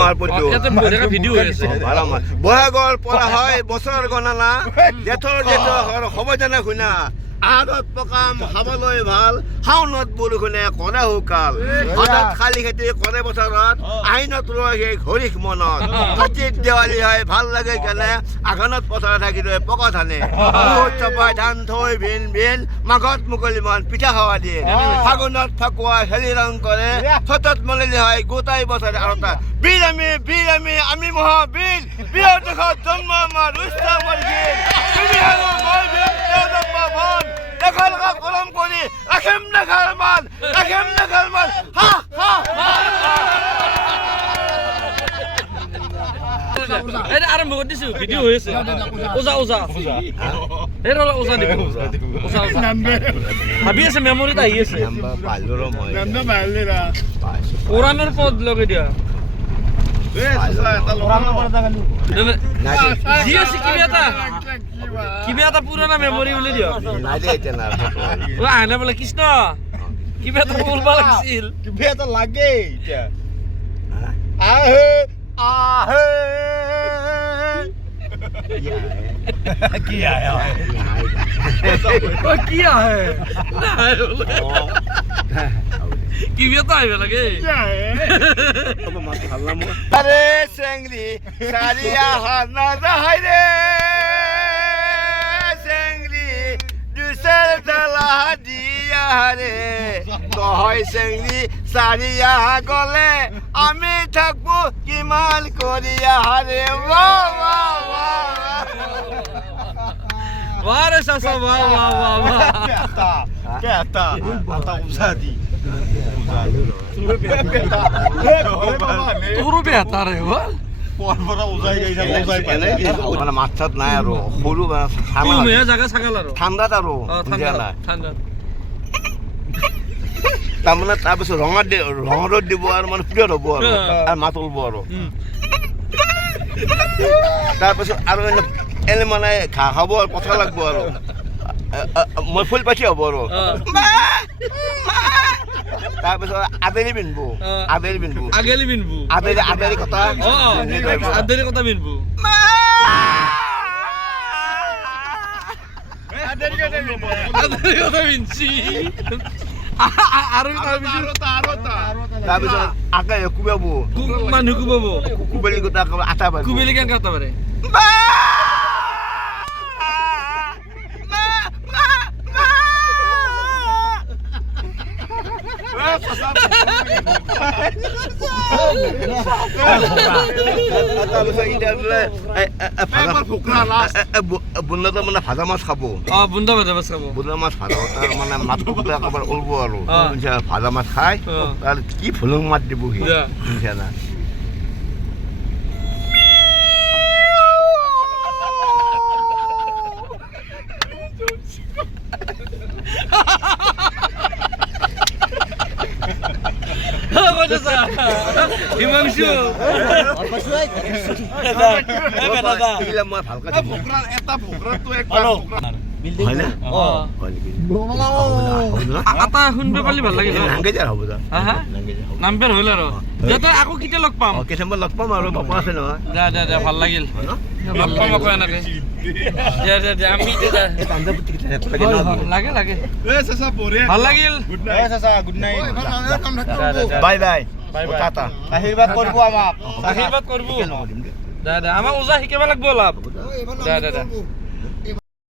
মাহ পৰ্যন্ত ইয়াতে বঢ়িয়াকে ভিডিঅ' হৈ আছে 12 মাহ বহাগৰ পৰা হয় বছৰৰ গণনা জেঠৰ হ'ব জানে শুনা আহাৰত পকাম খাবলৈ ভাল শাওনত বৰষুণে কৰে শুকাল হঠাৎ খালি খেতি কৰে বছৰত আইনত ৰয় সেই ঘৰিক মনত কাতিত দেৱালী হয় ভাল লাগে কেনে আঘোণত পথাৰ থাকিলে পকা ধানে চপাই ধান থৈ ভিন ভিন মাঘত মুকলি মন পিঠা খাৱা দিয়ে ফাগুনত ফাকুৱা হেলি ৰং কৰে সতত মলিলি হয় গোটাই বছৰে আৰু বীৰ আমি আমি মহাবীৰ বীৰ দেশত জন্ম আমাৰ ৰুষ্ট আমাৰ গীত তুমি হলো মই বীৰ দেউদম্বা ভন দেখাল কা কলম কৰি ৰাখিম দেখাল মান হা হা এটা আৰম্ভ কৰি দিছো ভিডিঅ' হৈ আছে ওজা এই ৰলা ওজা দিব ওজা ভাবি আছে মেমৰিত আহি আছে পুৰাণৰ পদ লগাই দিয়া কিবা এটা পুৰণা মেমৰি বুলি দিয় আহনে বোলে কৃষ্ণ কিবা এটা বলব লাগিছিল কিবা এটা লাগে এতিয়া আহে আহে কি আহে কি আহে কিবা এটা আহিব লাগে আরে চেংরি সারিয়া হানা যাহাই রে চেংরি দুসের তালা দিয়া রে তহই চেংরি সারিয়া গলে আমি থাকবো কিমান করিয়া রে বাহ বাহ বাহ রে চাচা বাহ বাহ বাহ কেটা উজাদি তোৰো বেটা ৰে মানে মাছ চাত নাই আৰু সৰু জাগা ছাগাল আৰু ঠাণ্ডাত আৰু ঠাণ্ডা তাৰমানে তাৰপিছত ৰঙত দিব আৰু মানে পিয়ৰ হ'ব আৰু মাছ ওলব আৰু তাৰপিছত আৰু এনে মানে ঘাঁহ খাব আৰু পথাৰ লাগব আৰু মই ফুল পাতি হ'ব আৰু তাৰপিছত আদেৰি পিন্ধবো আদেৰি কথা পিন্ধবো আৰু তাৰপিছত আগে কুবাব মানুহ কুবাব কুবেলি গোটা আটা পাব কুবেলি কেনেকে আটা পাৰে বুন্দাটো মানে ভাজা মাছ খাব বুন্দা ভাজা মাছ খাব বুন্দা মাছ ভাজা তাৰ মানে মাছটো একেবাৰে ওলব আৰু ভাজা মাছ খাই তাৰ কি ফুলং মাত দিব সি না হিমাংশু মই ভালকে আটা শুনবে পালি ভাল লাগিল নাম্বাৰ হ'ল আৰু যাতে আকৌ কেতিয়া লগ পাম কেতিয়াবা লগ পাম আৰু বাপা আছে নহয় দে ভাল লাগিল লগ পাম আকৌ এনেকে দে আমি লাগে ভাল লাগিল good night bye bye Tata আশীৰ্বাদ কৰিব আমাক আশীৰ্বাদ কৰিব দে আমাক ওজা শিকাব লাগিব অলপ দে